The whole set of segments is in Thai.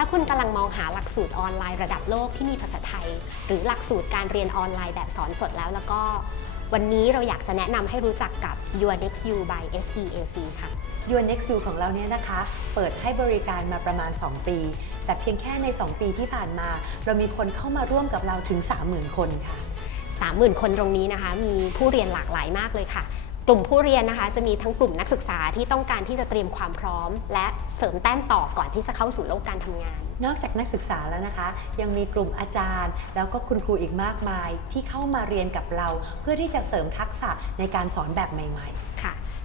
ถ้าคุณกำลังมองหาหลักสูตรออนไลน์ระดับโลกที่มีภาษาไทย หรือหลักสูตรการเรียนออนไลน์แบบสอนสดแล้วแล้วก็ วันนี้เราอยากจะแนะนำให้รู้จักกับ Your Next You by SEAC ค่ะ Your Next You ของเราเนี่ยนะคะ เปิดให้บริการมาประมาณ 2 ปี แต่เพียงแค่ใน 2 ปีที่ผ่านมา เรามีคนเข้ามาร่วมกับเราถึง 30,000 คนค่ะ 30,000 คนตรงนี้นะคะ มีผู้เรียนหลากหลายมากเลยค่ะ กลุ่มผู้เรียนนะคะจะมีทั้งกลุ่มนักศึกษาที่ต้องการที่จะเตรียมความพร้อม และเสริมแต้มต่อก่อนที่จะเข้าสู่โลกการทำงาน นอกจากนักศึกษาแล้วนะคะ ยังมีกลุ่มอาจารย์ แล้วก็คุณครูอีกมากมายที่เข้ามาเรียนกับเรา เพื่อที่จะเสริมทักษะในการสอนแบบใหม่ ๆ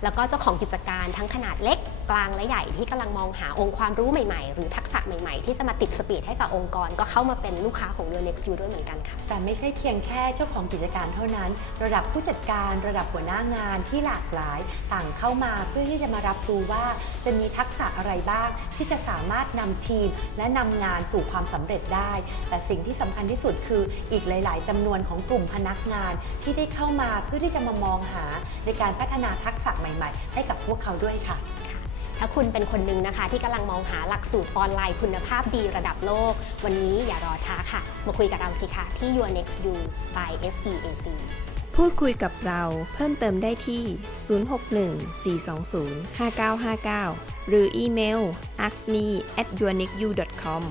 แล้วก็เจ้าของกิจการทั้งขนาดเล็กกลางและใหญ่ที่กำลังมองหาองค์ความรู้ใหม่ๆ หรือทักษะใหม่ๆ ที่จะมาติดสปีดให้กับองค์กร ก็เข้ามาเป็นลูกค้าของ Next u ด้วยเหมือนกันค่ะ แต่ไม่ใช่เพียงแค่เจ้าของกิจการเท่านั้น ระดับผู้จัดการระดับหัวหน้างานที่หลากหลาย ต่างเข้ามาเพื่อที่จะมารับรู้ว่าจะมีทักษะอะไรบ้าง ที่จะสามารถนำทีม และนำงานสู่ความสำเร็จได้ แต่สิ่งที่สำคัญที่สุดคืออีกหลาย ๆจำนวนของกลุ่มพนักงานที่ได้เข้ามาเพื่อที่จะมามองหาในการพัฒนาทักษะใหม่ๆ ให้กับพวกเขาด้วยค่ะ ถ้าคุณเป็นคนหนึ่งนะคะ ที่กำลังมองหาหลักสูตรออนไลน์คุณภาพดีระดับโลก วันนี้อย่ารอช้าค่ะ มาคุยกับเราสิค่ะที่ Your Next You by SEAC พูดคุยกับเราเพิ่มเติมได้ที่ 061 420 5959 หรืออีเมล askme at yournextu.com